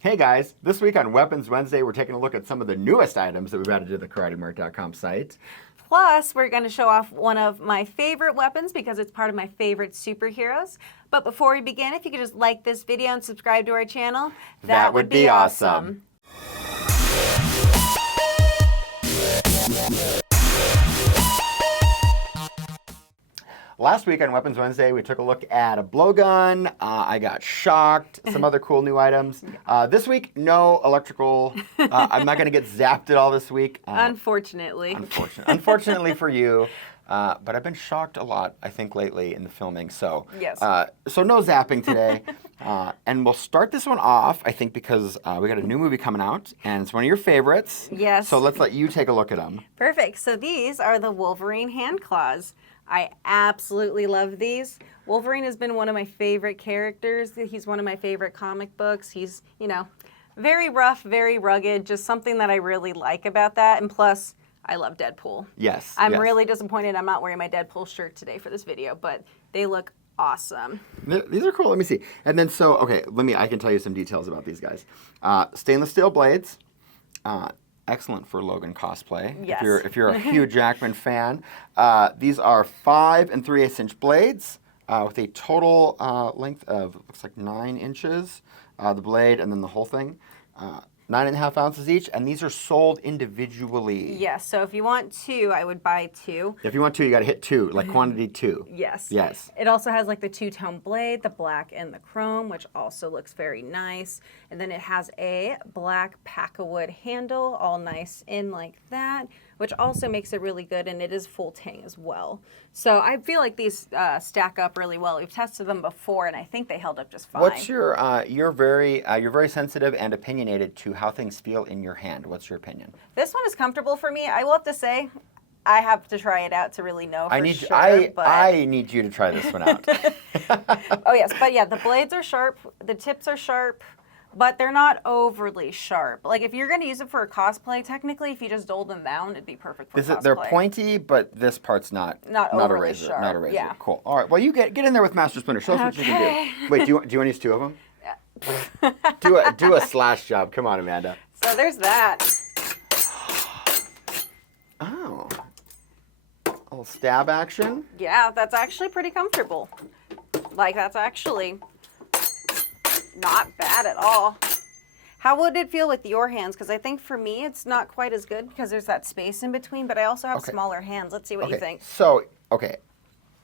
Hey guys, this week on Weapons Wednesday, we're taking a look at some of the newest items that we've added to the KarateMart.com site. Plus, we're going to show off one of my favorite weapons because it's part of my favorite superheroes. But before we begin, if you could just like this video and subscribe to our channel, that would be awesome. Last week on Weapons Wednesday, we took a look at a blowgun. I got shocked. Some other cool new items. This week, no electrical. I'm not going to get zapped at all this week. Unfortunately. Unfortunately for you. But I've been shocked a lot, I think, lately in the filming. So, yes. So no zapping today. And we'll start this one off, I think, because we got a new movie coming out, and it's one of your favorites. Yes. So let's let you take a look at them. Perfect. So these are the Wolverine hand claws. I absolutely love these. Wolverine has been one of my favorite characters. He's one of my favorite comic books. He's, very rough, very rugged, just something that I really like about that. And plus, I love Deadpool. Yes. I'm really disappointed I'm not wearing my Deadpool shirt today for this video, but they look awesome. These are cool. Let me see. And then I can tell you some details about these guys. Stainless steel blades. Excellent for Logan cosplay. Yes. If you're a Hugh Jackman fan. These are 5 3/8" blades with a total length of, looks like 9 inches. The blade and then the whole thing. 9.5 ounces each, and these are sold individually. Yes, so if you want 2, I would buy 2. If you want 2, you got to hit 2, like quantity 2. Yes. Yes. It also has like the 2-tone blade, the black and the chrome, which also looks very nice. And then it has a black pack-a-wood handle, all nice in like that, which also makes it really good, and it is full tang as well. So I feel like these stack up really well. We've tested them before, and I think they held up just fine. What's your you're very sensitive and opinionated to how things feel in your hand. What's your opinion? This one is comfortable for me. I will have to say, I have to try it out to really know for sure. I need you to try this one out. Oh yes, but yeah, the blades are sharp, the tips are sharp, but they're not overly sharp. Like if you're going to use it for a cosplay, technically, if you just dulled them down, it'd be perfect for cosplay. They're pointy, but this part's not overly a razor. sharp. Not a razor. Yeah. Cool. All right. Well, you get in there with Master Splinter. Show us what you can do. Wait, do you want to use 2 of them? Yeah. do a slash job. Come on, Amanda. So there's that. Oh. A little stab action. Yeah, that's actually pretty comfortable. Like that's actually not bad at all. How would it feel with your hands? Because I think for me, it's not quite as good because there's that space in between, but I also have smaller hands. Let's see what you think. So,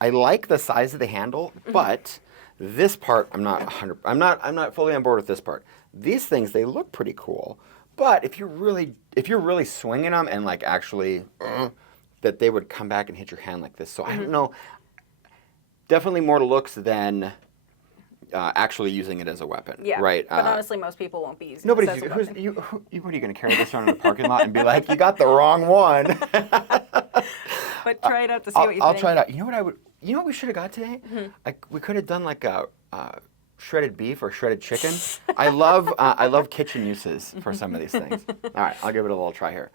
I like the size of the handle, but this part, I'm not fully on board with this part. These things, they look pretty cool, but if you're really swinging them and like actually, that they would come back and hit your hand like this. So I don't know. Definitely more to looks than actually using it as a weapon. Yeah. Right. But honestly, most people won't be using nobody's this as a weapon. What are you going to carry this around in the parking lot and be like, you got the wrong one? But try it out to see what you think. I'll try it out. You know what we should have got today? We could have done like a shredded beef or shredded chicken. I love kitchen uses for some of these things. All right, I'll give it a little try here.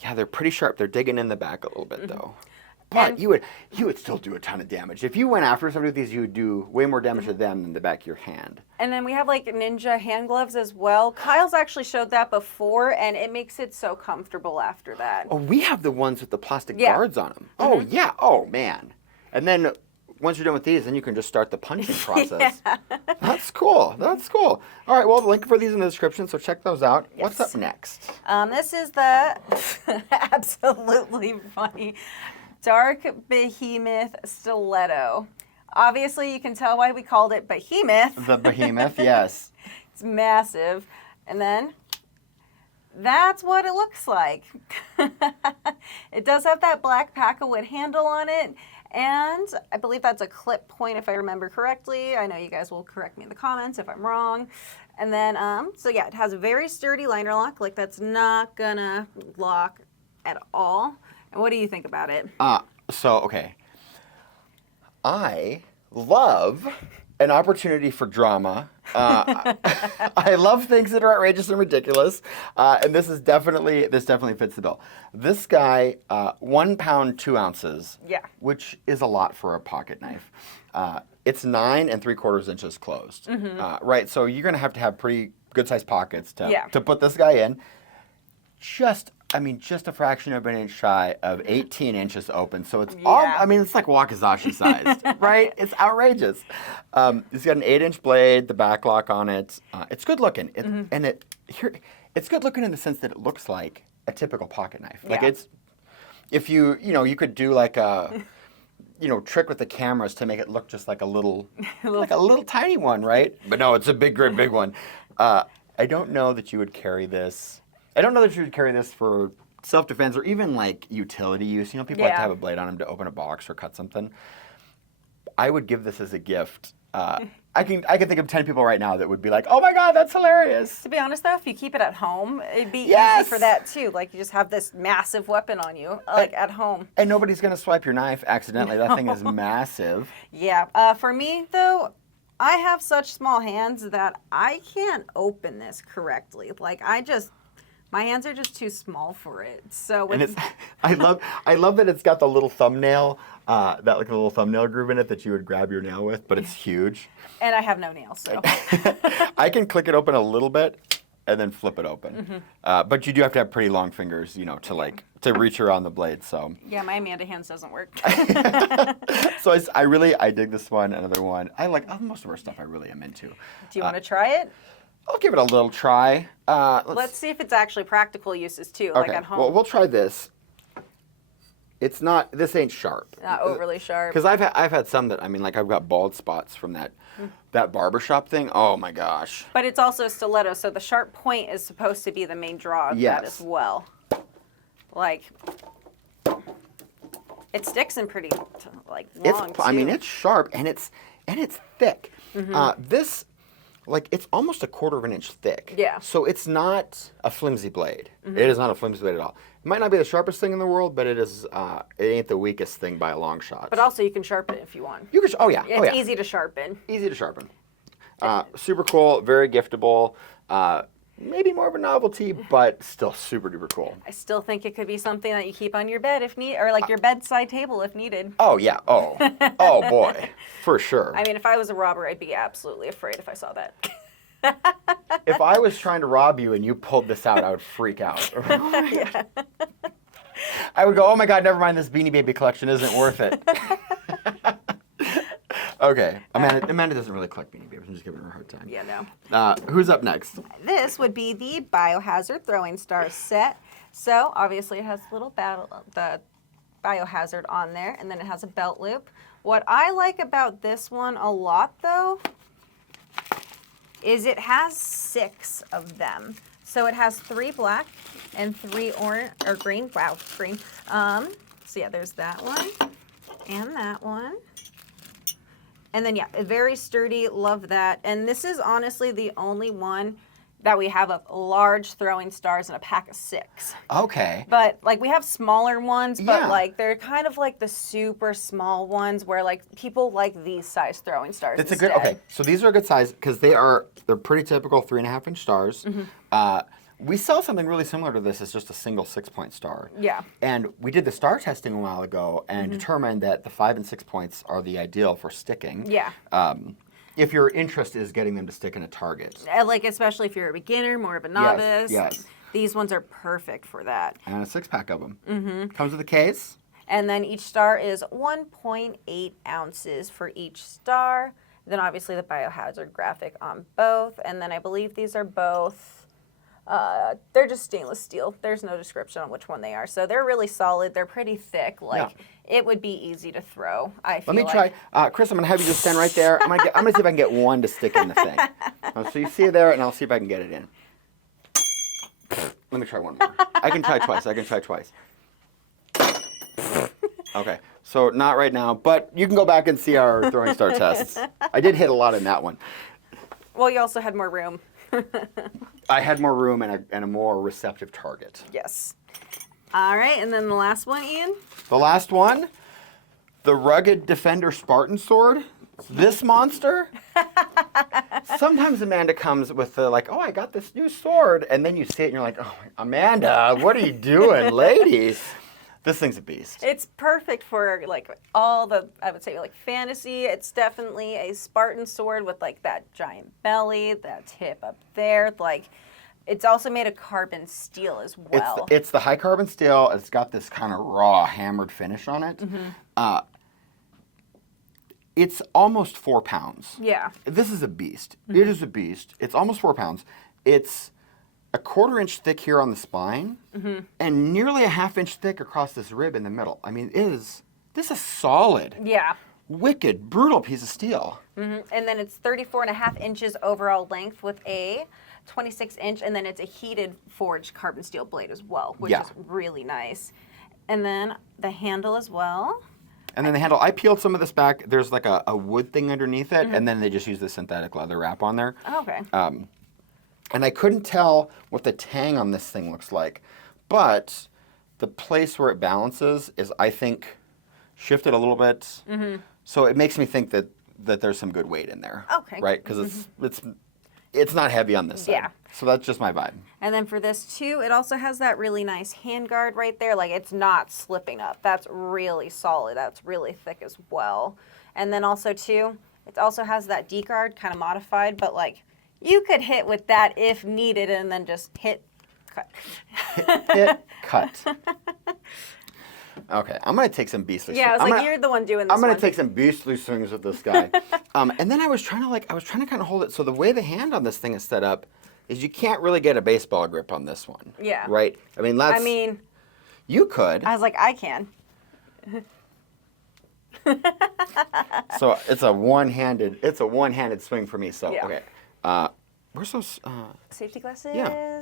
Yeah, they're pretty sharp. They're digging in the back a little bit though. But you would still do a ton of damage. If you went after somebody with these, you would do way more damage to them than the back of your hand. And then we have like ninja hand gloves as well. Kyle's actually showed that before, and it makes it so comfortable after that. Oh, we have the ones with the plastic guards on them. Oh, yeah. Oh, man. And then once you're done with these, then you can just start the punching process. Yeah. That's cool. That's cool. All right. Well, the link for these in the description, so check those out. Yes. What's up next? This is the absolutely funny Dark Behemoth stiletto. Obviously, you can tell why we called it Behemoth. The Behemoth, yes. It's massive. And then that's what it looks like. It does have that black pack-a-wood handle on it. And I believe that's a clip point if I remember correctly. I know you guys will correct me in the comments if I'm wrong. And then, so yeah, it has a very sturdy liner lock. Like that's not gonna lock at all. And what do you think about it? Okay. I love an opportunity for drama. I love things that are outrageous and ridiculous, and this definitely fits the bill. This guy, 1 pound 2 ounces, Yeah. which is a lot for a pocket knife. It's 9 3/4 inches closed, right? So you're gonna have to have pretty good sized pockets to put this guy in. Just a fraction of an inch shy of 18 inches open. So it's it's like Wakizashi sized, right? It's outrageous. It's got an 8-inch blade, the back lock on it. It's good looking. It's good looking in the sense that it looks like a typical pocket knife. Like if you could do like a, trick with the cameras to make it look just like a little, like a little tiny one, right? But no, it's a great big one. I don't know that you would carry this. I don't know that you would carry this for self-defense or even like utility use. People like to have a blade on them to open a box or cut something. I would give this as a gift. I can think of 10 people right now that would be like, "Oh my God, that's hilarious." To be honest, though, if you keep it at home, it'd be easy for that too. Like you just have this massive weapon on you, like at home. And nobody's gonna swipe your knife accidentally. That thing is massive. Yeah. For me, though, I have such small hands that I can't open this correctly. Like my hands are just too small for it. So I love that it's got the little thumbnail, little thumbnail groove in it that you would grab your nail with, but it's huge. And I have no nails, so I can click it open a little bit and then flip it open. But you do have to have pretty long fingers, to reach around the blade. So yeah, my Amanda hands doesn't work. So I dig this one. Another one. I like most of our stuff. I really am into. Do you want to try it? I'll give it a little try. Let's see if it's actually practical uses too, like at home. Well, we'll try this. This ain't sharp. Not overly sharp. Because I've had some that, I've got bald spots from that barbershop thing. Oh my gosh. But it's also a stiletto, so the sharp point is supposed to be the main draw of that as well. Like, it sticks in pretty, long too. It's sharp and it's thick. This, it's almost 1/4 of an inch thick. Yeah. So it's not a flimsy blade. It is not a flimsy blade at all. It might not be the sharpest thing in the world, but it ain't the weakest thing by a long shot. But also you can sharpen it if you want. You can. Oh yeah. It's easy to sharpen. Easy to sharpen. Super cool. Very giftable. Maybe more of a novelty, but still super duper cool. I still think it could be something that you keep on your bed if need, or like your bedside table if needed. Oh yeah. Oh boy, for sure. If I was a robber, I'd be absolutely afraid if I saw that. If I was trying to rob you and you pulled this out, I would freak out. Yeah. I would go, "Oh my God, never mind. This Beanie Baby collection isn't worth it." Okay, Amanda doesn't really collect Beanie Babies. I'm just giving her a hard time. Yeah, no. Who's up next? This would be the Biohazard Throwing Star set. So obviously it has the biohazard on there, and then it has a belt loop. What I like about this one a lot, though, is it has 6 of them. So it has 3 black and 3 green. Wow, green. So yeah, there's that one and that one. And then, very sturdy. Love that. And this is honestly the only one that we have of large throwing stars in a pack of 6. Okay. But, we have smaller ones, but, they're kind of like the super small ones where, people like these size throwing stars instead. Okay, so these are a good size because they're pretty typical 3.5-inch stars. We sell something really similar to this. It's just a single 6-point star. Yeah. And we did the star testing a while ago and determined that the 5 and 6 points are the ideal for sticking. Yeah. If your interest is getting them to stick in a target. Especially if you're a beginner, more of a novice. Yes. These ones are perfect for that. And a 6-pack of them. Comes with a case. And then each star is 1.8 ounces for each star. Then obviously the biohazard graphic on both. And then I believe these are both... they're just stainless steel. There's no description on which one they are. So they're really solid. They're pretty thick. It would be easy to throw, I feel. Let me try. Chris, I'm going to have you just stand right there. I'm going to see if I can get one to stick in the thing. So you see it there, and I'll see if I can get it in. Let me try one more. I can try twice. Okay. So not right now, but you can go back and see our throwing star tests. I did hit a lot in that one. Well, you also had more room. I had more room and a more receptive target. Yes. All right, and then the last one, Ian? The last one, the Rugged Defender Spartan Sword. This monster? Sometimes Amanda comes with the like, oh, I got this new sword. And then you see it and you're like, oh, Amanda, what are you doing, ladies? This thing's a beast. It's perfect for like all the, I would say like fantasy. It's definitely a Spartan sword with like that giant belly, that tip up there. Like, it's also made of carbon steel as well. It's the high carbon steel. It's got this kind of raw hammered finish on it. It's almost 4 pounds. Yeah. This is a beast. It is a beast. It's almost 4 pounds. It's a 1/4 inch thick here on the spine and nearly a 1/2 inch thick across this rib in the middle. I mean, this is solid. Yeah. Wicked, brutal piece of steel. And then it's 34.5 inches overall length with a 26-inch, and then it's a heated forged carbon steel blade as well, which is really nice. And then the handle as well. And then the handle, I peeled some of this back. There's like a wood thing underneath it, and then they just use the synthetic leather wrap on there. Oh, okay. And I couldn't tell what the tang on this thing looks like, but the place where it balances is, I think, shifted a little bit. So it makes me think that there's some good weight in there. Okay. Right? Because it's not heavy on this side. Yeah. So that's just my vibe. And then for this too, it also has that really nice handguard right there. Like, it's not slipping up. That's really solid. That's really thick as well. And then also too, it also has that D-guard kind of modified, but like, you could hit with that if needed and then just hit, cut. Hit, cut. Okay, I'm going to take some beastly swings. Yeah, I was like, you're the one doing this I'm going to take some beastly swings with this guy. And then I was trying to kind of hold it. So the way the hand on this thing is set up is you can't really get a baseball grip on this one. Yeah. Right? I mean, you could. I was like, I can. So it's a one-handed swing for me. So, okay. Where's those? Safety glasses? Yeah.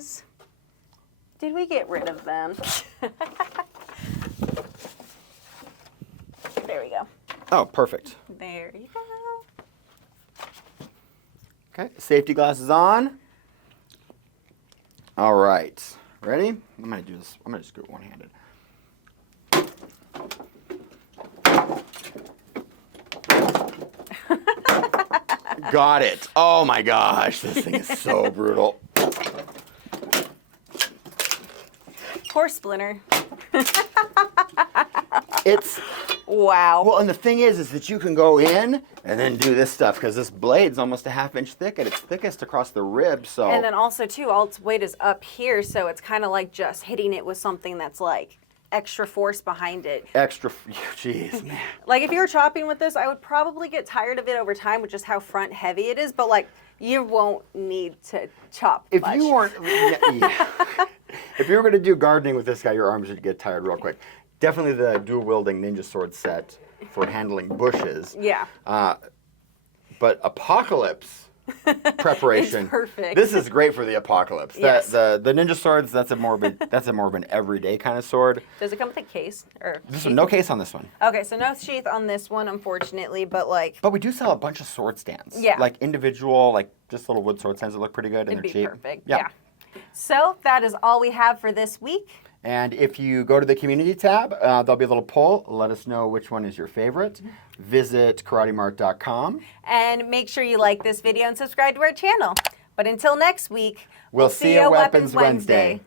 Did we get rid of them? There we go. Oh, perfect. There you go. Okay, safety glasses on. All right, ready? I'm gonna do this. I'm gonna just do it one-handed. Got it. Oh my gosh, this thing is so brutal. Horse splinter. It's wow. well, and the thing is that you can go in and then do this stuff because this blade's almost a 1/2 inch thick at its thickest across the rib. So and then also too, all its weight is up here, so it's kind of like just hitting it with something that's like extra force behind it. Extra, jeez, man. Like if you were chopping with this, I would probably get tired of it over time with just how front heavy it is. But like you won't need to chop. If much. you weren't, if you were going to do gardening with this guy, your arms would get tired real quick. Definitely the dual wielding ninja sword set for handling bushes. Yeah. But apocalypse preparation. It's perfect. This is great for the apocalypse. Yes. The ninja swords, that's a more of an everyday kind of sword. Does it come with a case or? This one, no case on this one. Okay, so no sheath on this one, unfortunately, but like. But we do sell a bunch of sword stands. Yeah. Like individual, like just little wood sword stands that look pretty good and It'd they're be cheap. perfect. Yeah. So that is all we have for this week. And if you go to the community tab, there'll be a little poll. Let us know which one is your favorite. Visit KarateMart.com. And make sure you like this video and subscribe to our channel. But until next week, We'll see you Weapons Wednesday.